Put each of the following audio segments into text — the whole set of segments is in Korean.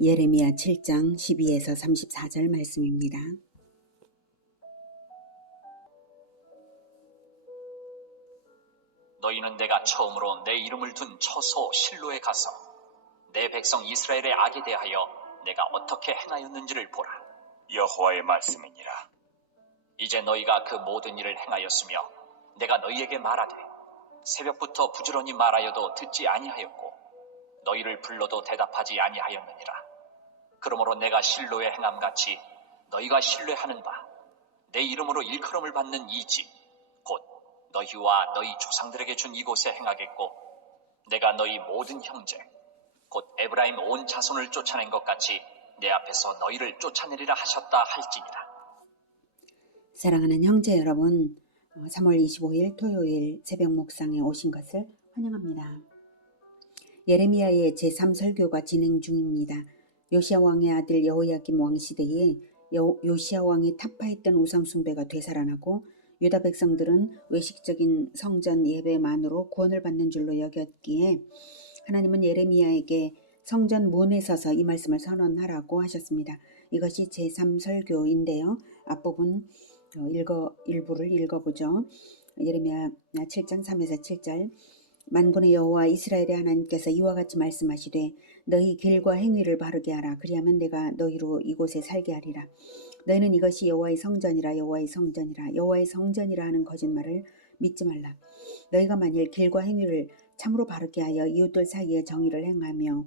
예레미야 7장 12에서 34절 말씀입니다. 너희는 내가 처음으로 내 이름을 둔 처소 실로에 가서 내 백성 이스라엘의 악에 대하여 내가 어떻게 행하였는지를 보라. 여호와의 말씀이니라. 이제 너희가 그 모든 일을 행하였으며 내가 너희에게 말하되 새벽부터 부지런히 말하여도 듣지 아니하였고 너희를 불러도 대답하지 아니하였느니라. 그러므로 내가 실로에 행함같이 너희가 신뢰하는 바 내 이름으로 일컬음을 받는 이 집 곧 너희와 너희 조상들에게 준 이곳에 행하겠고 내가 너희 모든 형제 곧 에브라임 온 자손을 쫓아낸 것 같이 내 앞에서 너희를 쫓아내리라 하셨다 할지니라. 사랑하는 형제 여러분, 3월 25일 토요일 새벽 목상에 오신 것을 환영합니다. 예레미야의 제3설교가 진행 중입니다. 요시야 왕의 아들 여호야김 왕 시대에 요시야 왕이 타파했던 우상숭배가 되살아나고 유다 백성들은 외식적인 성전 예배만으로 구원을 받는 줄로 여겼기에 하나님은 예레미야에게 성전 문에 서서 이 말씀을 선언하라고 하셨습니다. 이것이 제3설교인데요. 앞부분 일부를 읽어보죠. 예레미야 7장 3에서 7절. 만군의 여호와 이스라엘의 하나님께서 이와 같이 말씀하시되 너희 길과 행위를 바르게 하라. 그리하면 내가 너희로 이곳에 살게 하리라. 너희는 이것이 여호와의 성전이라 여호와의 성전이라 여호와의 성전이라 하는 거짓말을 믿지 말라. 너희가 만일 길과 행위를 참으로 바르게 하여 이웃들 사이에 정의를 행하며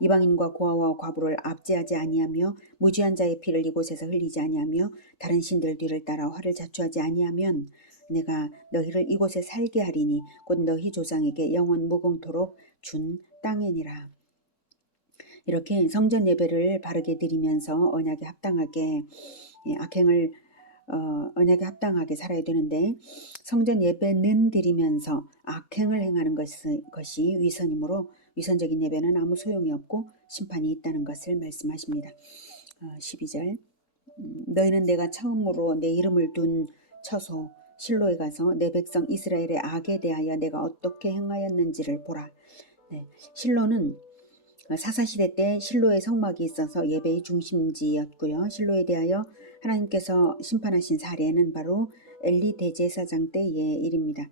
이방인과 고아와 과부를 압제하지 아니하며 무죄한 자의 피를 이곳에서 흘리지 아니하며 다른 신들 뒤를 따라 화를 자초하지 아니하면 내가 너희를 이곳에 살게 하리니 곧 너희 조상에게 영원 무궁토록 준 땅이니라. 이렇게 성전 예배를 바르게 드리면서 언약에 합당하게 언약에 합당하게 살아야 되는데 성전 예배는 드리면서 악행을 행하는 것이 위선이므로 위선적인 예배는 아무 소용이 없고 심판이 있다는 것을 말씀하십니다. 12절. 너희는 내가 처음으로 내 이름을 둔 처소 실로에 가서 내 백성 이스라엘의 악에 대하여 내가 어떻게 행하였는지를 보라. 실로는 사사시대 때 실로의 성막이 있어서 예배의 중심지였고요. 실로에 대하여 하나님께서 심판하신 사례는 바로 엘리 대제사장 때의 일입니다.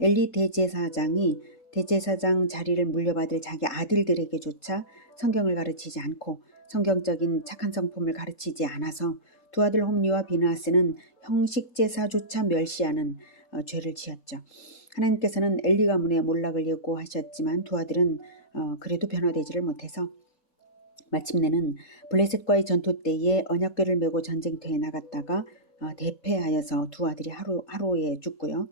엘리 대제사장이 대제사장 자리를 물려받을 자기 아들들에게조차 성경을 가르치지 않고 성경적인 착한 성품을 가르치지 않아서 두 아들 홈리와 비느하스는 형식 제사조차 멸시하는 죄를 지었죠. 하나님께서는 엘리 가문의 몰락을 예고하셨지만 두 아들은 그래도 변화되지를 못해서 마침내는 블레셋과의 전투 때에 언약궤를 메고 전쟁터에 나갔다가 대패하여서 두 아들이 하루에 죽고요.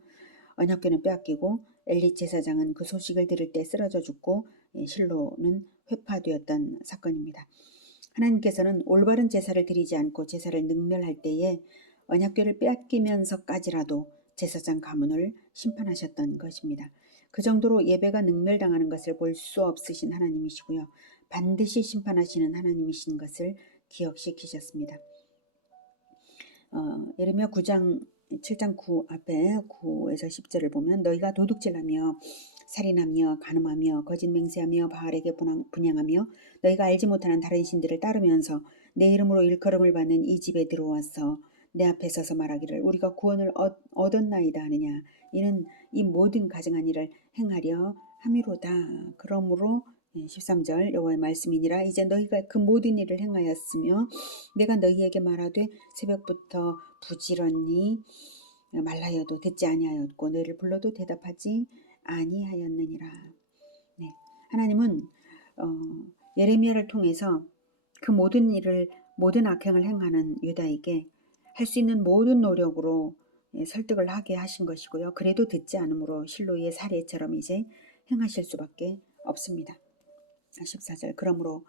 언약궤는 빼앗기고 엘리 제사장은 그 소식을 들을 때 쓰러져 죽고 실로는 회파되었던 사건입니다. 하나님께서는 올바른 제사를 드리지 않고 제사를 능멸할 때에 언약궤를 빼앗기면서까지라도 제사장 가문을 심판하셨던 것입니다. 그 정도로 예배가 능멸당하는 것을 볼 수 없으신 하나님이시고요. 반드시 심판하시는 하나님이신 것을 기억시키셨습니다. 예레미야 9장 7장 9 앞에 9에서 10절을 보면 너희가 도둑질하며 살인하며 간음하며 거짓 맹세하며 바알에게 분향하며 너희가 알지 못하는 다른 신들을 따르면서 내 이름으로 일컬음을 받는 이 집에 들어와서 내 앞에 서서 말하기를 우리가 구원을 얻었나이다 하느냐. 이는 이 모든 가증한 일을 행하려 함이로다. 그러므로 13절 여호와의 말씀이니라. 이제 너희가 그 모든 일을 행하였으며 내가 너희에게 말하되 새벽부터 부지런히 말하여도 듣지 아니하였고 너희를 불러도 대답하지 아니하였느니라. 하나님은 예레미야를 통해서 그 모든 악행을 행하는 유다에게 할 수 있는 모든 노력으로 설득을 하게 하신 것이고요. 그래도 듣지 않으므로 실로의 사례처럼 이제 행하실 수밖에 없습니다. 14절. 그러므로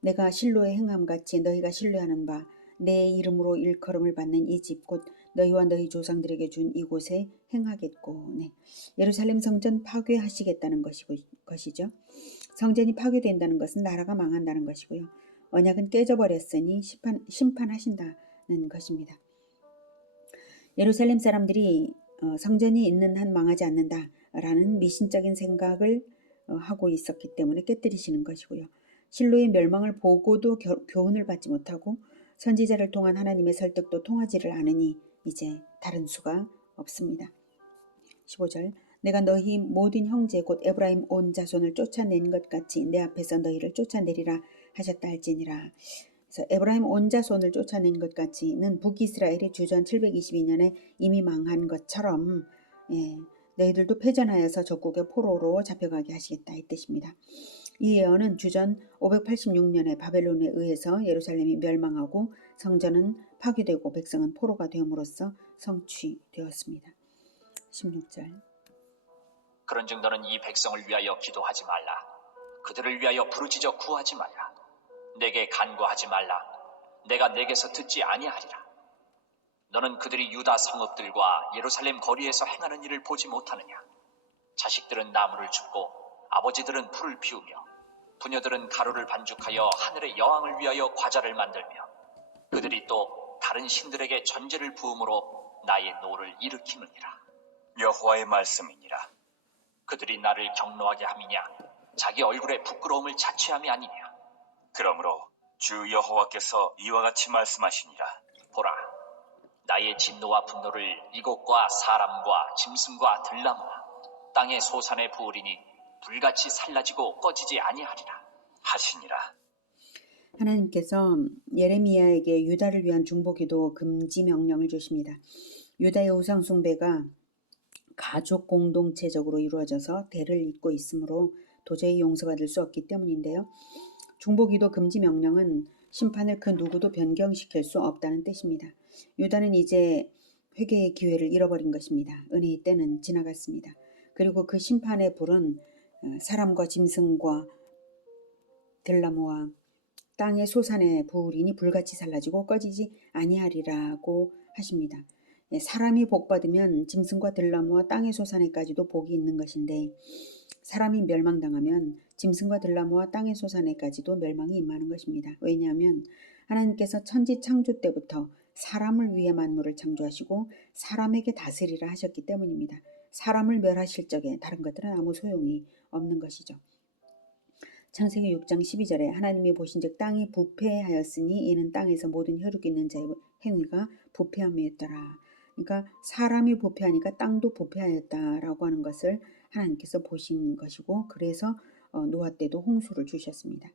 내가 실로의 행함같이 너희가 신뢰하는 바 내 이름으로 일컬음을 받는 이 집 곧 너희와 너희 조상들에게 준 이곳에 행하겠고. 예루살렘 성전 파괴하시겠다는 것이죠. 성전이 파괴된다는 것은 나라가 망한다는 것이고요. 언약은 깨져버렸으니 심판하신다는 것입니다. 예루살렘 사람들이 성전이 있는 한 망하지 않는다라는 미신적인 생각을 하고 있었기 때문에 깨뜨리시는 것이고요. 실로의 멸망을 보고도 교훈을 받지 못하고 선지자를 통한 하나님의 설득도 통하지를 않으니 이제 다른 수가 없습니다. 15절 내가 너희 모든 형제 곧 에브라임 온 자손을 쫓아낸 것 같이 내 앞에서 너희를 쫓아내리라 하셨다 할지니라. 그래서 에브라임 온 자손을 쫓아낸 것 같이는 북이스라엘이 주전 722년에 이미 망한 것처럼 너희들도 패전하여서 적국의 포로로 잡혀가게 하시겠다 이 뜻입니다. 이 예언은 주전 586년에 바벨론에 의해서 예루살렘이 멸망하고 성전은 파괴되고 백성은 포로가 되음으로써 성취되었습니다. 16절 그런즉 너는 이 백성을 위하여 기도하지 말라. 그들을 위하여 부르짖어 구하지 말라. 내게 간구하지 말라. 내가 내게서 듣지 아니하리라. 너는 그들이 유다 성읍들과 예루살렘 거리에서 행하는 일을 보지 못하느냐. 자식들은 나무를 줍고 아버지들은 풀을 피우며 부녀들은 가루를 반죽하여 하늘의 여왕을 위하여 과자를 만들며 그들이 또 다른 신들에게 전제를 부음으로 나의 노를 일으키느니라. 여호와의 말씀이니라. 그들이 나를 경노하게 함이냐 자기 얼굴에 부끄러움을 자취함이 아니냐. 그러므로 주 여호와께서 이와 같이 말씀하시니라. 보라, 나의 진노와 분노를 이곳과 사람과 짐승과 들나무와 땅의 소산에 부으리니 불같이 살라지고 꺼지지 아니하리라 하시니라. 하나님께서 예레미야에게 유다를 위한 중보기도 금지 명령을 주십니다. 유다의 우상 숭배가 가족 공동체적으로 이루어져서 대를 잇고 있으므로 도저히 용서받을 수 없기 때문인데요. 중보기도 금지 명령은 심판을 그 누구도 변경시킬 수 없다는 뜻입니다. 유다는 이제 회개의 기회를 잃어버린 것입니다. 은혜의 때는 지나갔습니다. 그리고 그 심판의 불은 사람과 짐승과 들나무와 땅의 소산에 부으리니 불같이 살라지고 꺼지지 아니하리라고 하십니다. 사람이 복받으면 짐승과 들나무와 땅의 소산에까지도 복이 있는 것인데 사람이 멸망당하면 짐승과 들나무와 땅의 소산에까지도 멸망이 임하는 것입니다. 왜냐하면 하나님께서 천지 창조 때부터 사람을 위해 만물을 창조하시고 사람에게 다스리라 하셨기 때문입니다. 사람을 멸하실 적에 다른 것들은 아무 소용이 없는 것이죠. 창세기 6장 12절에 하나님이 보신즉 땅이 부패하였으니 이는 땅에서 모든 혈육 있는 자의 행위가 부패함이었더라. 그러니까 사람이 부패하니까 땅도 부패하였다라고 하는 것을 하나님께서 보신 것이고 그래서 노아 때도 홍수를 주셨습니다.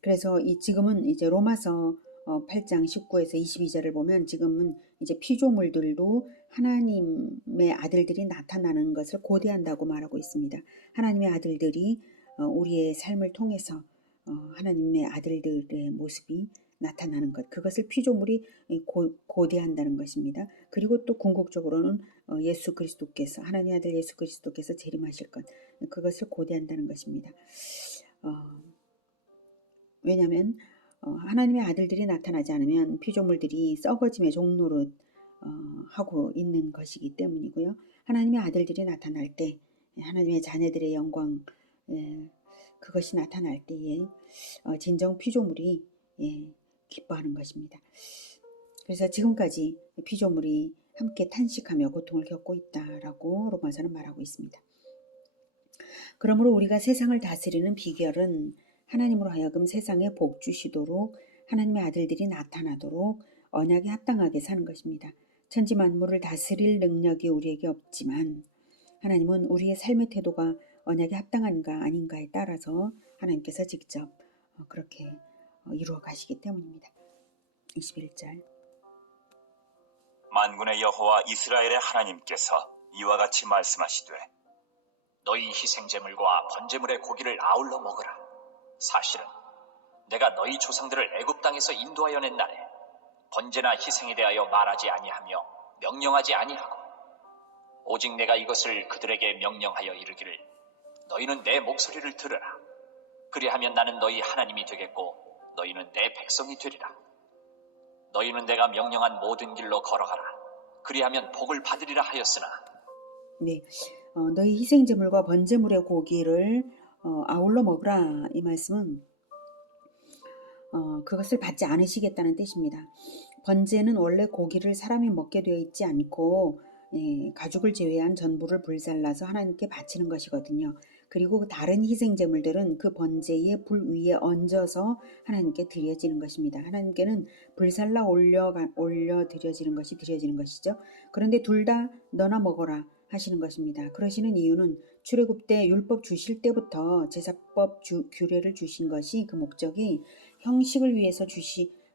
그래서 지금은 이제 로마서 8장 19에서 22절을 보면 지금은 이제 피조물들도 하나님의 아들들이 나타나는 것을 고대한다고 말하고 있습니다. 하나님의 아들들이 우리의 삶을 통해서 하나님의 아들들의 모습이 나타나는 것, 그것을 피조물이 고대한다는 것입니다. 그리고 또 궁극적으로는 예수 그리스도께서 하나님의 아들 예수 그리스도께서 재림하실 것, 그것을 고대한다는 것입니다. 왜냐하면 하나님의 아들들이 나타나지 않으면 피조물들이 썩어짐의 종노릇 하고 있는 것이기 때문이고요. 하나님의 아들들이 나타날 때 하나님의 자녀들의 영광 그것이 나타날 때에 진정 피조물이 기뻐하는 것입니다. 그래서 지금까지 피조물이 함께 탄식하며 고통을 겪고 있다라고 로마서는 말하고 있습니다. 그러므로 우리가 세상을 다스리는 비결은 하나님으로 하여금 세상에 복 주시도록 하나님의 아들들이 나타나도록 언약에 합당하게 사는 것입니다. 천지 만물을 다스릴 능력이 우리에게 없지만 하나님은 우리의 삶의 태도가 언약에 합당한가 아닌가에 따라서 하나님께서 직접 그렇게 이루어 가시기 때문입니다. 21절 만군의 여호와 이스라엘의 하나님께서 이와 같이 말씀하시되 너희 희생제물과 번제물의 고기를 아울러 먹으라. 사실은 내가 너희 조상들을 애굽 땅에서 인도하여 낸 날에 번제나 희생에 대하여 말하지 아니하며 명령하지 아니하고 오직 내가 이것을 그들에게 명령하여 이르기를 너희는 내 목소리를 들으라. 그리하면 나는 너희 하나님이 되겠고 너희는 내 백성이 되리라. 너희는 내가 명령한 모든 길로 걸어가라. 그리하면 복을 받으리라 하였으나 네, 너희 희생제물과 번제물의 고기를 아울러 먹으라 이 말씀은 그것을 받지 않으시겠다는 뜻입니다. 번제는 원래 고기를 사람이 먹게 되어 있지 않고 가죽을 제외한 전부를 불살라서 하나님께 바치는 것이거든요. 그리고 다른 희생 제물들은 그 번제의 불 위에 얹어서 하나님께 드려지는 것입니다. 하나님께는 불살라 올려 드려지는 것이 드려지는 것이죠. 그런데 둘 다 너나 먹어라 하시는 것입니다. 그러시는 이유는 출애굽 때 율법 주실 때부터 제사법 규례를 주신 것이 그 목적이 형식을 위해서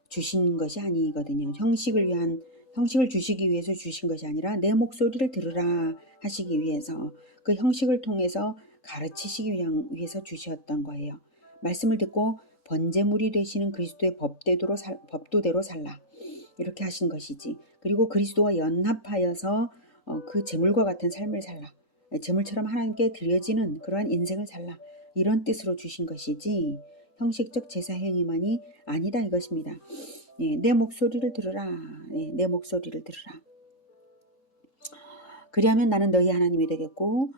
주신 것이 아니거든요. 형식을 주시기 위해서 주신 것이 아니라 내 목소리를 들으라 하시기 위해서 그 형식을 통해서 가르치시기 위해서 주셨던 거예요. 말씀을 듣고 번제물이 되시는 그리스도의 법도대로 살라 이렇게 하신 것이지. 그리고 그리스도와 연합하여서 그 제물과 같은 삶을 살라. 제물처럼 하나님께 드려지는 그러한 인생을 살라. 이런 뜻으로 주신 것이지 형식적 제사 행위만이 아니다 이것입니다. 내 목소리를 들으라. 내 목소리를 들으라. 그리하면 나는 너희 하나님이 되겠고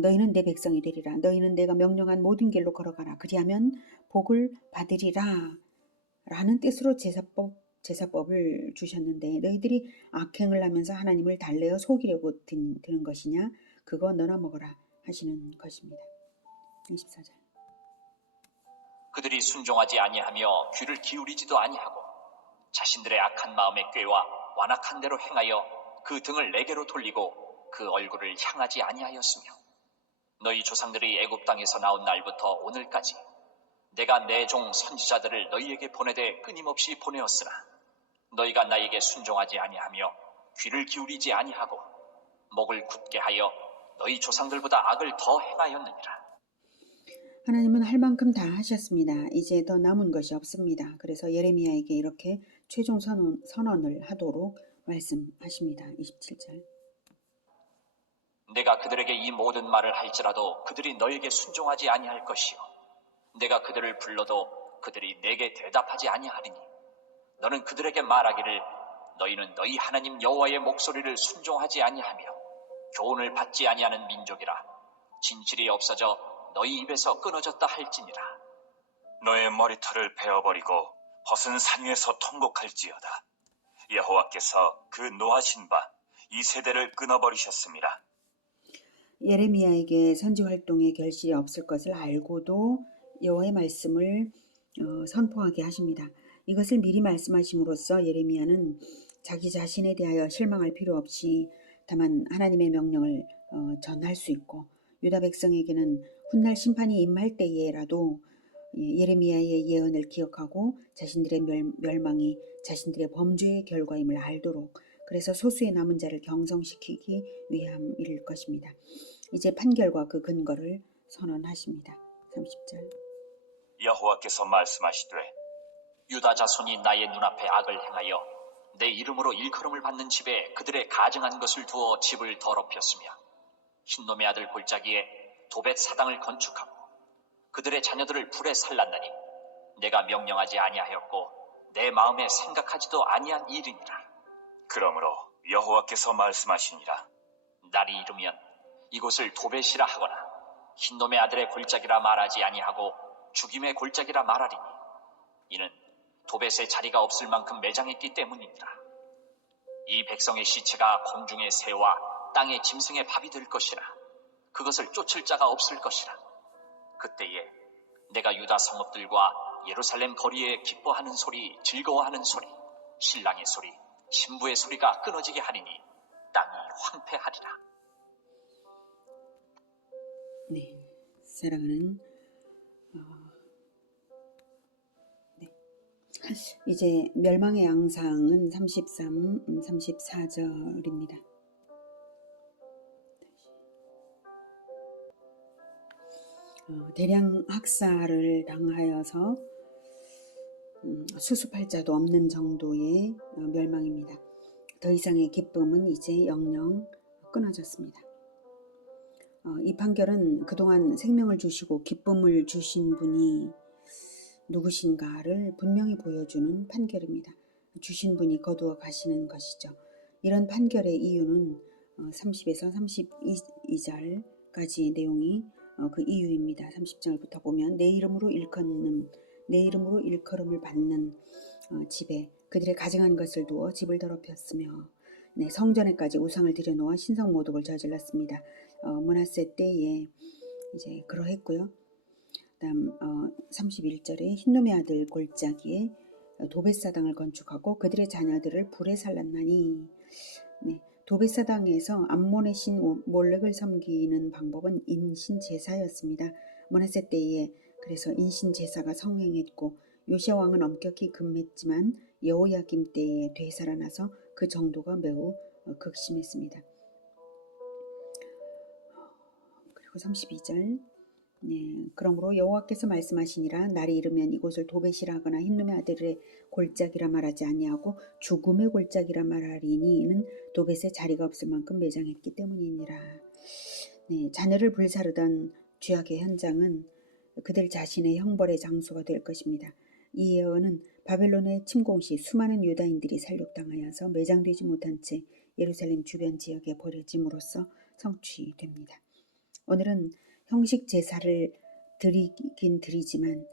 너희는 내 백성이 되리라. 너희는 내가 명령한 모든 길로 걸어가라. 그리하면 복을 받으리라. 라는 뜻으로 제사법을 주셨는데 너희들이 악행을 하면서 하나님을 달래어 속이려고 드는 것이냐? 그거 너나 먹어라 하시는 것입니다. 24절. 그들이 순종하지 아니하며 귀를 기울이지도 아니하고 자신들의 악한 마음에 꾀와 완악한 대로 행하여 그 등을 내게로 돌리고 그 얼굴을 향하지 아니하였으며 너희 조상들이 애굽 땅에서 나온 날부터 오늘까지 내가 내 종 선지자들을 너희에게 보내되 끊임없이 보내었으나 너희가 나에게 순종하지 아니하며 귀를 기울이지 아니하고 목을 굳게 하여 너희 조상들보다 악을 더 행하였느니라. 하나님은 할 만큼 다 하셨습니다. 이제 더 남은 것이 없습니다. 그래서 예레미야에게 이렇게 최종 선언을 하도록 말씀하십니다. 27절. 내가 그들에게 이 모든 말을 할지라도 그들이 너에게 순종하지 아니할 것이요 내가 그들을 불러도 그들이 내게 대답하지 아니하리니 너는 그들에게 말하기를 너희는 너희 하나님 여호와의 목소리를 순종하지 아니하며 교훈을 받지 아니하는 민족이라 진실이 없어져 너희 입에서 끊어졌다 할지니라. 너의 머리털을 베어버리고 벗은 산 위에서 통곡할지어다. 여호와께서 그 노하신 바 이 세대를 끊어버리셨습니다. 예레미야에게 선지 활동에 결실이 없을 것을 알고도 여호와의 말씀을 선포하게 하십니다. 이것을 미리 말씀하심으로써 예레미야는 자기 자신에 대하여 실망할 필요 없이 다만 하나님의 명령을 전할 수 있고 유다 백성에게는 훗날 심판이 임할 때에라도 예레미야의 예언을 기억하고 자신들의 멸망이 자신들의 범죄의 결과임을 알도록 그래서 소수의 남은 자를 경성시키기 위함일 것입니다. 이제 판결과 그 근거를 선언하십니다. 30절. 여호와께서 말씀하시되 유다 자손이 나의 눈앞에 악을 행하여 내 이름으로 일컬음을 받는 집에 그들의 가증한 것을 두어 집을 더럽혔으며 흰놈의 아들 골짜기에 도벳 사당을 건축하고 그들의 자녀들을 불에 살랐나니 내가 명령하지 아니하였고 내 마음에 생각하지도 아니한 일이니라. 그러므로 여호와께서 말씀하시니라. 날이 이르면 이곳을 도벳이라 하거나 흰놈의 아들의 골짜기라 말하지 아니하고 죽임의 골짜기라 말하리니 이는 도벳의 자리가 없을 만큼 매장했기 때문이니라. 이 백성의 시체가 공중의 새와 땅의 짐승의 밥이 될 것이라. 그것을 쫓을 자가 없을 것이라. 그때에 내가 유다 성읍들과 예루살렘 거리에 기뻐하는 소리, 즐거워하는 소리, 신랑의 소리, 신부의 소리가 끊어지게 하리니 땅이 황폐하리라. 네, 사랑하는 이제 멸망의 양상은 33, 34절입니다. 대량 학살을 당하여서 수습할 자도 없는 정도의 멸망입니다. 더 이상의 기쁨은 이제 영영 끊어졌습니다. 이 판결은 그동안 생명을 주시고 기쁨을 주신 분이 누구신가를 분명히 보여주는 판결입니다. 주신 분이 거두어 가시는 것이죠. 이런 판결의 이유는 30에서 32절까지 내용이 그 이유입니다. 30절부터 보면 내 이름으로 일컬음을 받는 집에 그들의 가증한 것을 두어 집을 더럽혔으며 네, 성전에까지 우상을 들여놓아 신성 모독을 저질렀습니다. 므낫세 때에 이제 그러했고요. 다음 31절에 흰놈의 아들 골짜기에 도벳사당을 건축하고 그들의 자녀들을 불에 살랐나니. 네, 도벳사당에서 암몬의 신 몰렉을 섬기는 방법은 인신제사였습니다. 므낫세 때에 그래서 인신제사가 성행했고 요시야 왕은 엄격히 금했지만 여호야김 때에 되살아나서 그 정도가 매우 극심했습니다. 그리고 32절 네, 그러므로 여호와께서 말씀하시니라 날이 이르면 이곳을 도벳이라 하거나 흰놈의 아들의 골짜기라 말하지 아니하고 죽음의 골짜기라 말하리니 이는 도벳에 자리가 없을 만큼 매장했기 때문이니라. 네, 자녀를 불사르던 죄악의 현장은 그들 자신의 형벌의 장소가 될 것입니다. 이 예언은 바벨론의 침공 시 수많은 유다인들이 살육당하여서 매장되지 못한 채 예루살렘 주변 지역에 버려짐으로써 성취됩니다. 오늘은 형식 제사를 드리긴 드리지만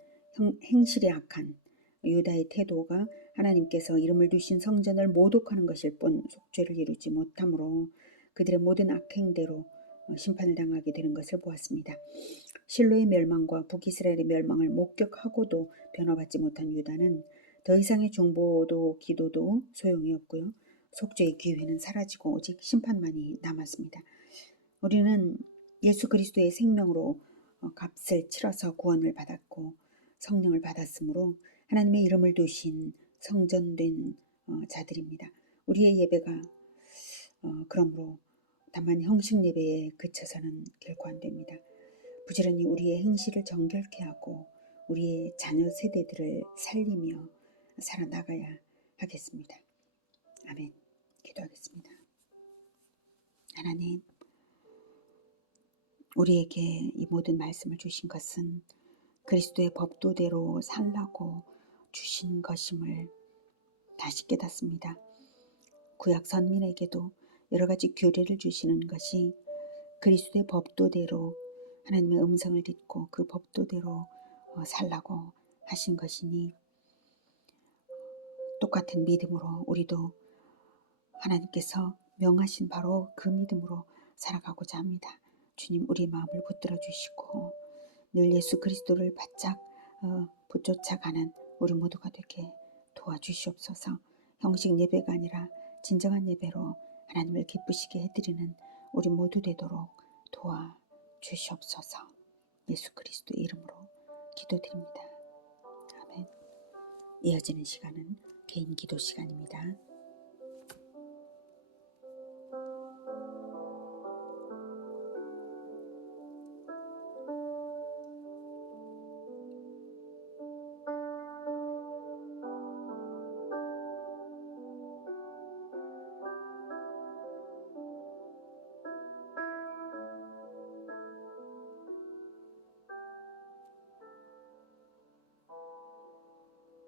행실이 악한 유다의 태도가 하나님께서 이름을 두신 성전을 모독하는 것일 뿐 속죄를 이루지 못하므로 그들의 모든 악행대로 심판을 당하게 되는 것을 보았습니다. 실로의 멸망과 북이스라엘의 멸망을 목격하고도 변화받지 못한 유다는 더 이상의 중보도 기도도 소용이 없고요. 속죄의 기회는 사라지고 오직 심판만이 남았습니다. 우리는 예수 그리스도의 생명으로 값을 치러서 구원을 받았고 성령을 받았으므로 하나님의 이름을 두신 성전된 자들입니다. 우리의 예배가 그러므로 다만 형식 예배에 그쳐서는 결코 안 됩니다. 부지런히 우리의 행실을 정결케 하고 우리의 자녀 세대들을 살리며 살아나가야 하겠습니다. 아멘. 기도하겠습니다. 하나님, 우리에게 이 모든 말씀을 주신 것은 그리스도의 법도대로 살라고 주신 것임을 다시 깨닫습니다. 구약 선민에게도 여러 가지 규례를 주시는 것이 그리스도의 법도대로 하나님의 음성을 듣고 그 법도대로 살라고 하신 것이니 똑같은 믿음으로 우리도 하나님께서 명하신 바로 그 믿음으로 살아가고자 합니다. 주님, 우리 마음을 붙들어 주시고 늘 예수 그리스도를 바짝 붙쫓아가는 우리 모두가 되게 도와주시옵소서. 형식 예배가 아니라 진정한 예배로 하나님을 기쁘시게 해드리는 우리 모두 되도록 도와주시옵소서. 예수 그리스도의 이름으로 기도드립니다. 아멘. 이어지는 시간은 개인 기도 시간입니다.